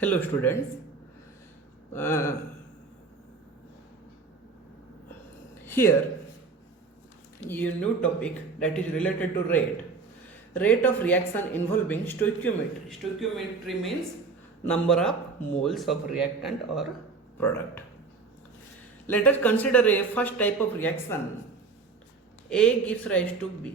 Hello students. Uh, Here a new topic that is related to rate of reaction involving stoichiometry. Stoichiometry means number of moles of reactant or product. Let us consider a first type of reaction. A gives rise to B.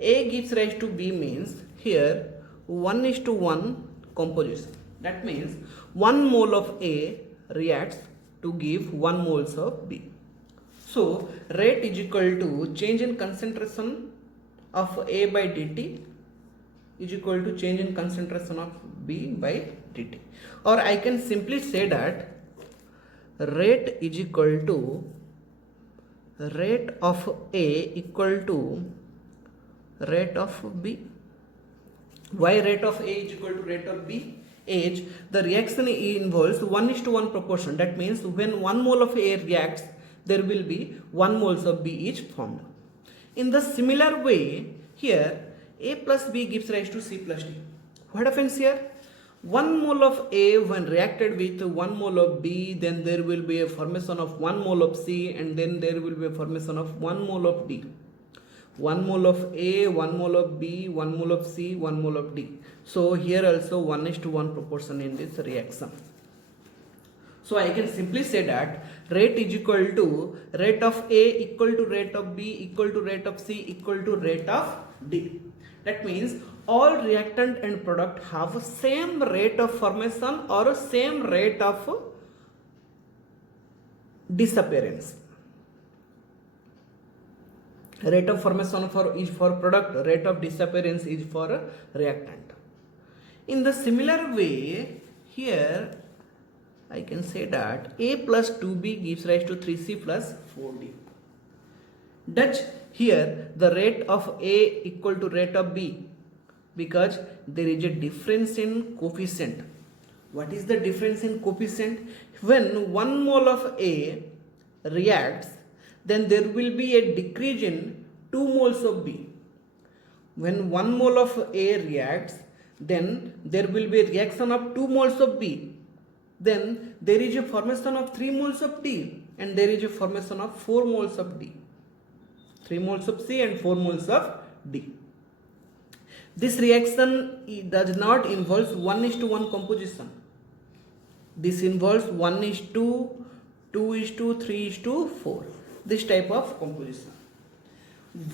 A gives rise to B means here 1:1 composition. That means 1 mole of A reacts to give 1 moles of B. So rate is equal to change in concentration of A by dt is equal to change in concentration of B by dt. Or I can simply say that rate is equal to rate of A equal to rate of B. Why rate of A is equal to rate of B? H, the reaction involves 1:1 proportion. That means when 1 mole of A reacts, there will be 1 moles of B is formed. In the similar way, here A plus B gives rise to C plus D. What happens here? 1 mole of A when reacted with 1 mole of B, then there will be a formation of 1 mole of C, and then there will be a formation of 1 mole of D. 1 mole of A, 1 mole of B, 1 mole of C, 1 mole of D. So here also 1:1 proportion in this reaction. So I can simply say that rate is equal to rate of A equal to rate of B equal to rate of C equal to rate of D. That means all reactant and product have same rate of formation or same rate of disappearance. Rate of formation is for product, rate of disappearance is for reactant. In the similar way, here I can say that A plus 2B gives rise to 3C plus 4D. Thus here the rate of A equal to rate of B, because there is a difference in coefficient. What is the difference in coefficient? When 1 mole of A reacts, then there will be a decrease in 2 moles of B. When 1 mole of A reacts, then there will be a reaction of 2 moles of B. Then there is a formation of 3 moles of D, and there is a formation of 4 moles of D. 3 moles of C and 4 moles of D. This reaction does not involve 1:1 composition. This involves 1:2, 2:2, 3:4. This type of composition.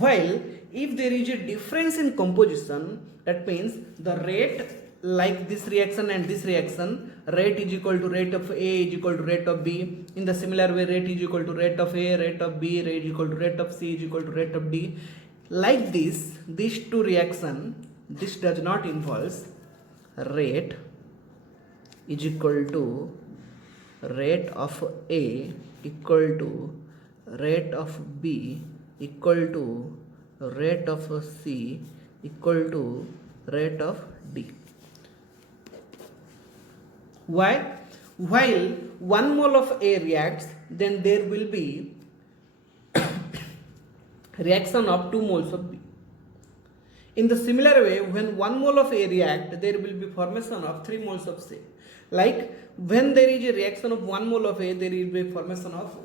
While if there is a difference in composition, that means the rate, like this reaction and this reaction, rate is equal to rate of A is equal to rate of B. In the similar way, rate is equal to rate of A, rate of B, rate is equal to rate of C is equal to rate of D. Like this, these two reaction, this does not involve rate is equal to rate of A equal to rate of B equal to rate of C equal to rate of D. Why? While 1 mole of A reacts, then there will be reaction of 2 moles of B. In the similar way, when 1 mole of A reacts, there will be formation of 3 moles of C. Like when there is a reaction of 1 mole of A, there will be formation of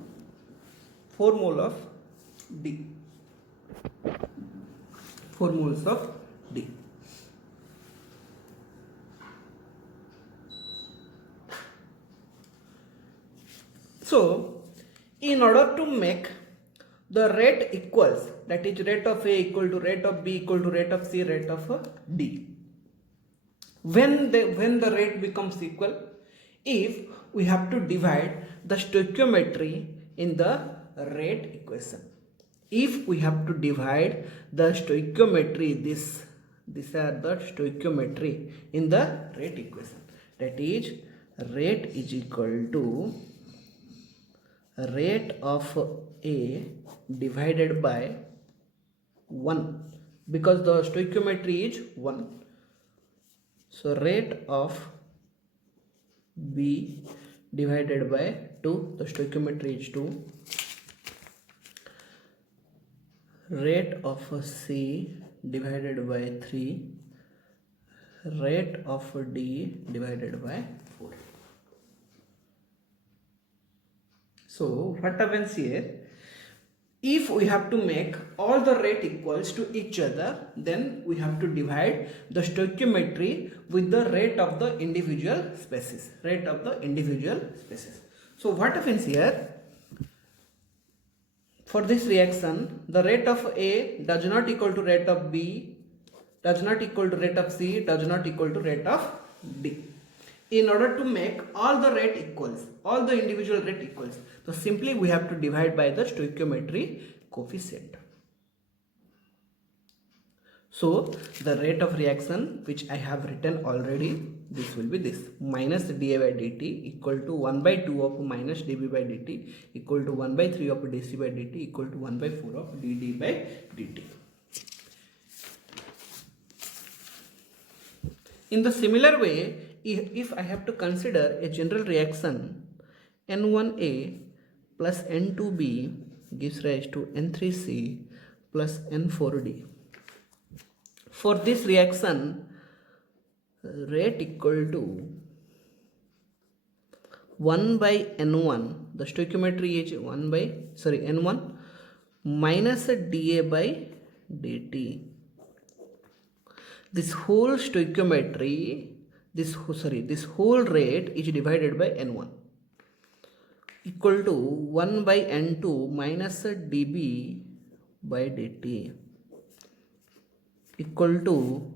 4 mole of D. 4 moles of D. So, in order to make the rate equals, that is rate of A equal to rate of B equal to rate of C, rate of D. When the rate becomes equal, if we have to divide the stoichiometry in the rate equation. If we have to divide the stoichiometry, these are the stoichiometry in the rate equation. That is rate is equal to rate of A divided by 1, because the stoichiometry is 1. So rate of B divided by 2, the stoichiometry is 2. Rate of C divided by 3, rate of D divided by 4. So what happens here? If we have to make all the rate equals to each other, then we have to divide the stoichiometry with the rate of the individual species. Rate of the individual species. So what happens here? For this reaction, the rate of A does not equal to rate of B, does not equal to rate of C, does not equal to rate of D. In order to make all the rate equals, all the individual rate equals, so simply we have to divide by the stoichiometry coefficient. So the rate of reaction which I have written already, this will be this minus dA by dt equal to 1 by 2 of minus dB by dt equal to 1 by 3 of dC by dt equal to 1 by 4 of dd by dt. In the similar way, if I have to consider a general reaction, N1A plus N2B gives rise to N3C plus N4D. For this reaction, rate equal to 1 by N1, the stoichiometry is N1 minus dA by dt. This whole stoichiometry, this whole rate is divided by N1 equal to 1 by N2 minus dB by dt equal to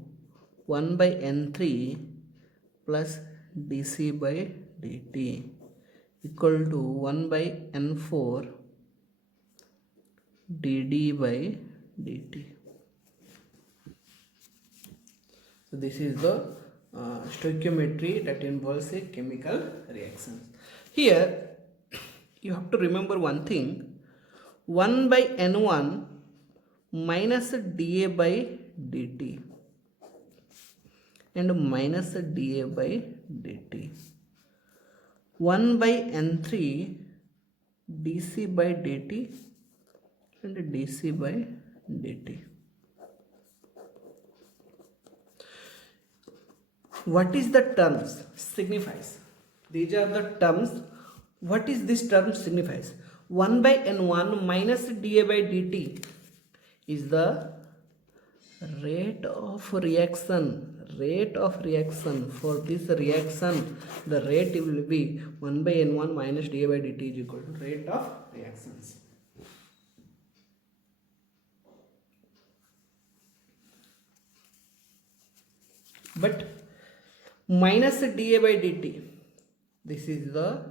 1 by N3 plus dC by dt equal to 1 by N4 dd by dt. So this is the stoichiometry that involves a chemical reaction. Here you have to remember one thing, 1 by N1 minus dA by dt and minus dA by dt, 1 by N3 dC by dt and dC by dt. What is the terms signifies? These are the terms. What is this term signifies? 1 by N1 minus dA by dt is the rate of reaction. Rate of reaction. For this reaction, the rate will be 1 by N1 minus dA by dt is equal to rate of reactions. But minus dA by dt, this is the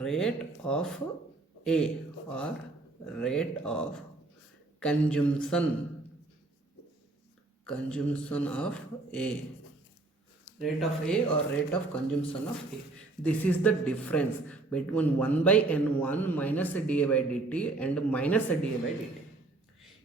rate of A or rate of consumption of A, rate of A or rate of consumption of A. This is the difference between 1 by N1 minus dA by dt and minus dA by dt.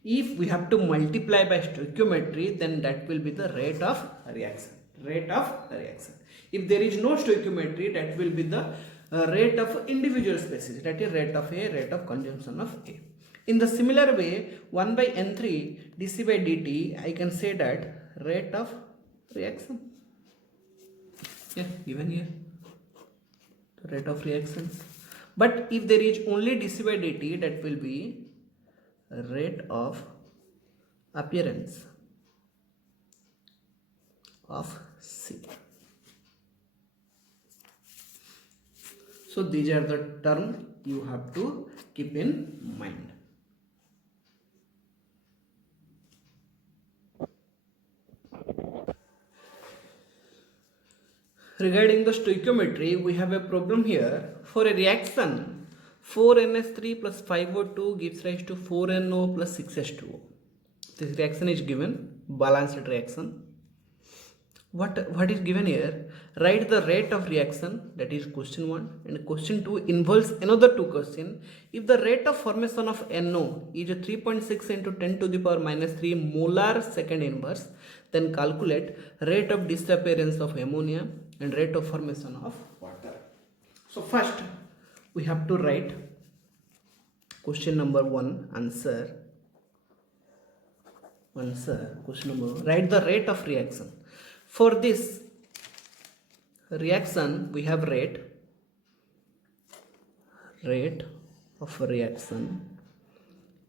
If we have to multiply by stoichiometry, then that will be the rate of reaction. Rate of reaction. If there is no stoichiometry, that will be the rate of individual species, that is rate of A, rate of consumption of A. In the similar way, 1 by N3 dC by dt, I can say that rate of reaction. Yeah, given here, rate of reactions. But if there is only dC by dt, that will be rate of appearance of C. So these are the terms you have to keep in mind. Regarding the stoichiometry, we have a problem here. For a reaction, 4NH3 plus 5O2 gives rise to 4NO plus 6H2O. This reaction is given, balanced reaction. What is given here? Write the rate of reaction, that is question 1, and question 2 involves another two questions. If the rate of formation of NO is 3.6 into 10 to the power minus 3 molar second inverse, then calculate rate of disappearance of ammonia and rate of formation of water. So first we have to write question number 1 answer question number 1. Write the rate of reaction. For this reaction we have rate of reaction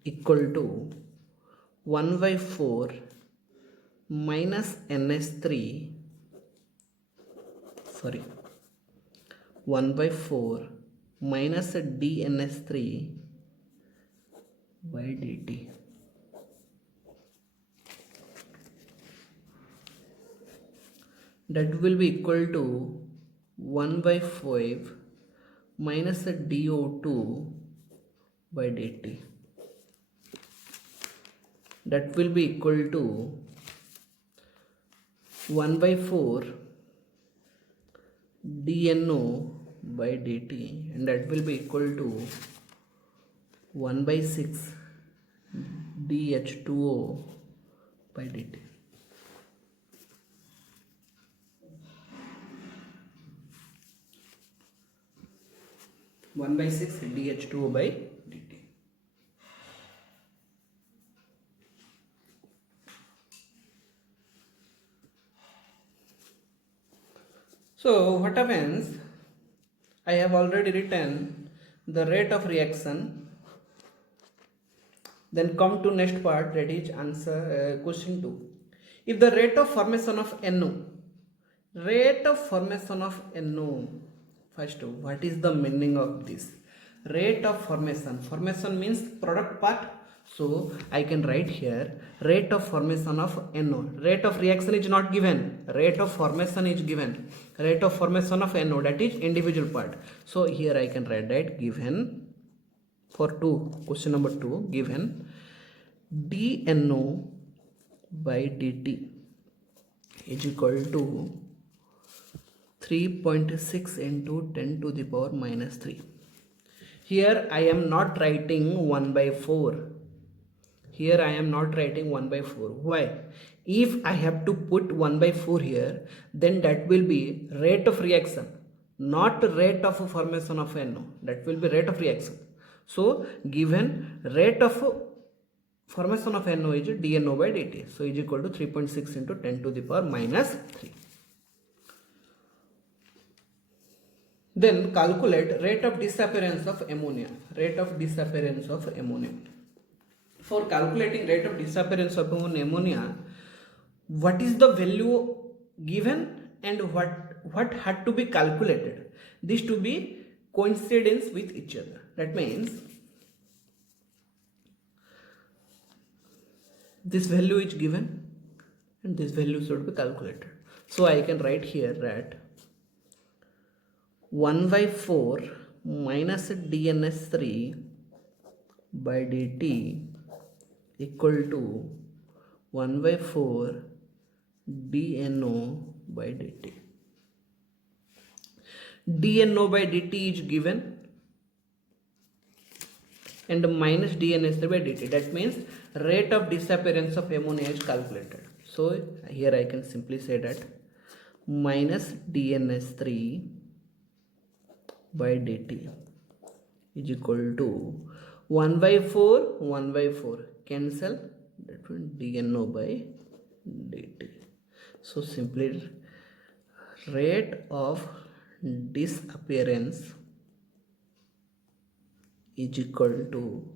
equal to 1 by 4 minus ns3 sorry 1 by 4 minus dns3 by dt. That will be equal to 1 by 5 minus dO2 by dt. That will be equal to 1 by 4 dNO by dt, and that will be equal to 1 by 6 dH2O by dt. One by 6 dH2O by dt. So what happens? I have already written the rate of reaction. Then come to next part, that is answer question 2. If the rate of formation of NO, first what is the meaning of this? Rate of formation means product part. So I can write here rate of formation of NO. Rate of reaction is not given, rate of formation is given. Rate of formation of NO, that is individual part. So here I can write that given for 2, question number 2, given dNO by dt is equal to 3.6 into 10 to the power minus 3. Here I am not writing 1 by 4. Here I am not writing 1 by 4. Why? If I have to put 1 by 4 here, then that will be rate of reaction, not rate of formation of NO. That will be rate of reaction. So given rate of formation of NO is dNO by dt. So is equal to 3.6 into 10 to the power minus 3. Then calculate rate of disappearance of ammonia. For calculating rate of disappearance of ammonia, what is the value given and what had to be calculated? This to be coincidence with each other. That means this value is given and this value should be calculated. So I can write here that 1 by 4 minus dns3 by dt equal to 1 by 4 dNO by dt. dNO by dt is given and minus dns3 by dt. That means rate of disappearance of ammonia is calculated. So here I can simply say that minus dns3 by dt is equal to 1 by 4 cancel, that will dNO by dt. So simply rate of disappearance is equal to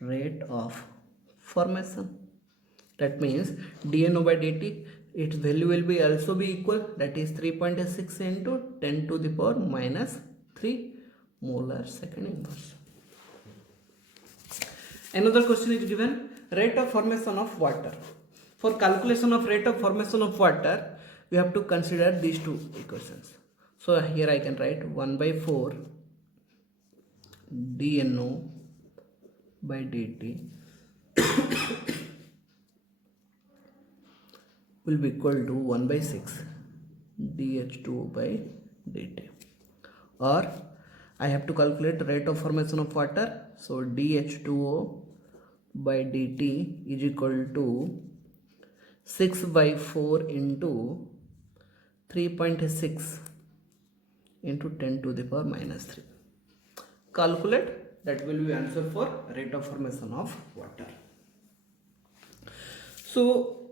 rate of formation. That means dNO by dt, its value will be also be equal, that is 3.6 into 10 to the power minus 3 molar second inverse. Another question is given rate of formation of water. For calculation of rate of formation of water, we have to consider these two equations. So here I can write 1 by 4 dNO by dt will be equal to 1 by 6 dH2O by dt. Or I have to calculate rate of formation of water. So dH2O by dt is equal to 6 by 4 into 3.6 into 10 to the power minus 3. Calculate, that will be answer for rate of formation of water. So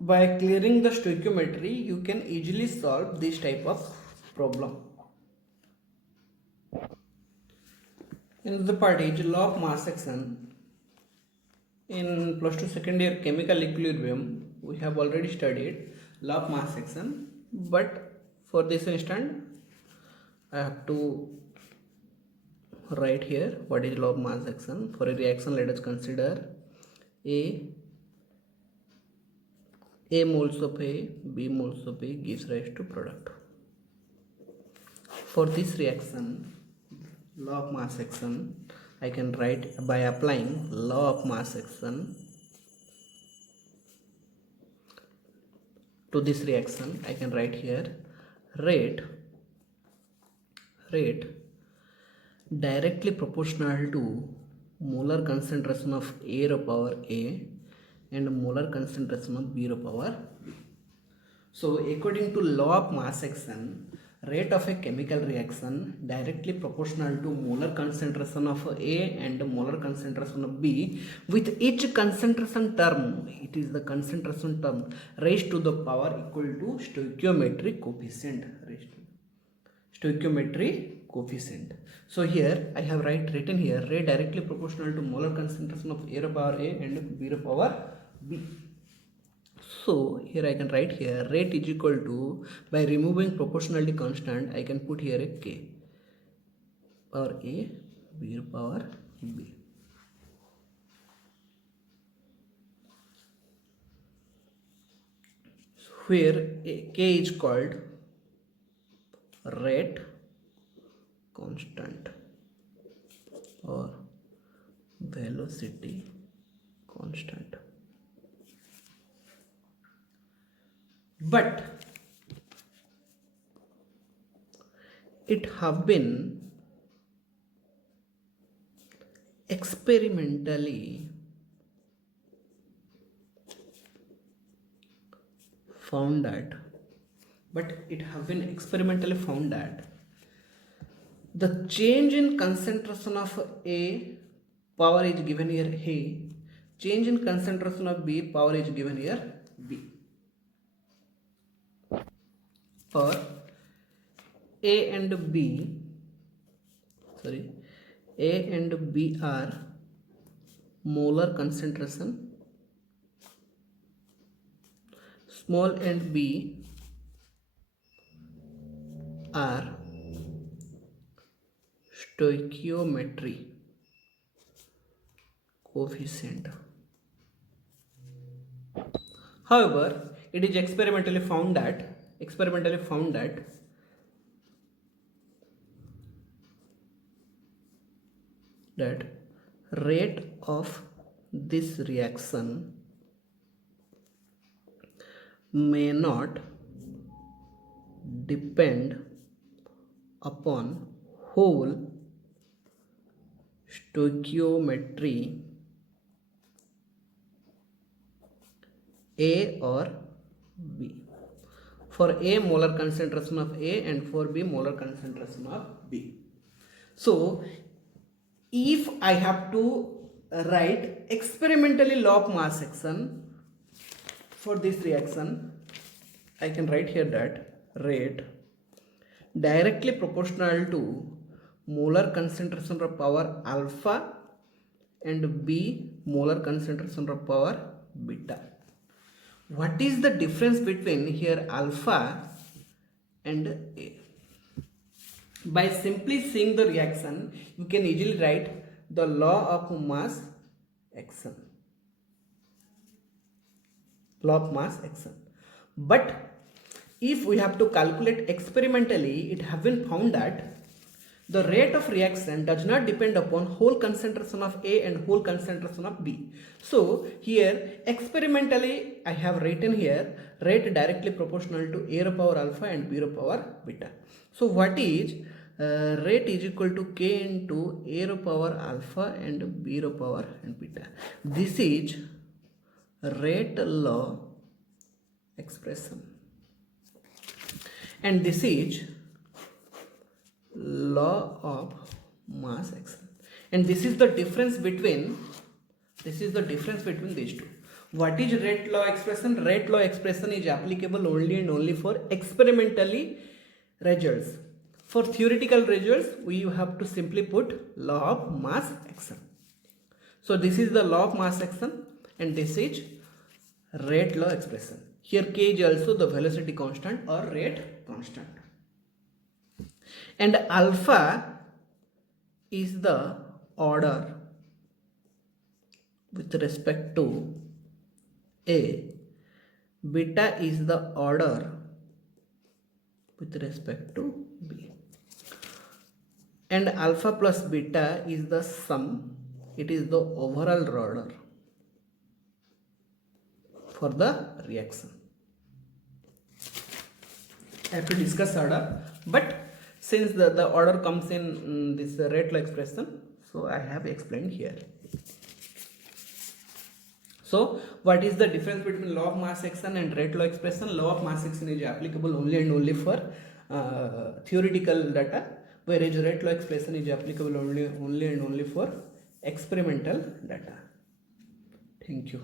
by clearing the stoichiometry you can easily solve this type of problem. Another part is law of mass action. In plus 2 second year chemical equilibrium we have already studied law of mass action, but for this instant I have to write here what is law of mass action. For a reaction, let us consider a moles of A, B moles of A gives rise to product. For this reaction, law of mass action, I can write by applying law of mass action to this reaction. I can write here rate directly proportional to molar concentration of A raw power A and molar concentration of B raw power B. So according to law of mass action, rate of a chemical reaction directly proportional to molar concentration of A and molar concentration of B, with each concentration term, it is the concentration term raised to the power equal to stoichiometric coefficient, stoichiometry coefficient. So here I have written here rate directly proportional to molar concentration of A raw power A and B raw power B. So here I can write here rate is equal to, by removing proportionality constant, I can put here a K power A, B raw power B. So where K is called rate constant or velocity constant. But it have been experimentally found that the change in concentration of A power is given here A, change in concentration of B power is given here B. For A and B are molar concentration, small and B are stoichiometry coefficient. However, it is experimentally found that rate of this reaction may not depend upon whole stoichiometry A or B. For A, molar concentration of A, and for B, molar concentration of B. So if I have to write experimentally law of mass action for this reaction, I can write here that rate directly proportional to molar concentration of power alpha and B molar concentration of power beta. What is the difference between here alpha and A? By simply seeing the reaction, you can easily write the law of mass action. But if we have to calculate experimentally, it has been found that the rate of reaction does not depend upon whole concentration of A and whole concentration of B. So here experimentally I have written here rate directly proportional to A raw power alpha and B raw power beta. So what is rate is equal to K into A raw power alpha and B raw power and beta. This is rate law expression, and this is law of mass action, and this is the difference between these two. What is rate law expression? Rate law expression is applicable only and only for experimentally results. For theoretical results, we have to simply put law of mass action. So this is the law of mass action and this is rate law expression. Here k is also the velocity constant or rate constant. And alpha is the order with respect to A, beta is the order with respect to B, and alpha plus beta is the sum, it is the overall order for the reaction. I have to discuss order, but since the order comes in this rate law expression, so I have explained here. So what is the difference between law of mass action and rate law expression? Law of mass action is applicable only and only for theoretical data, whereas rate law expression is applicable only and only for experimental data. Thank you.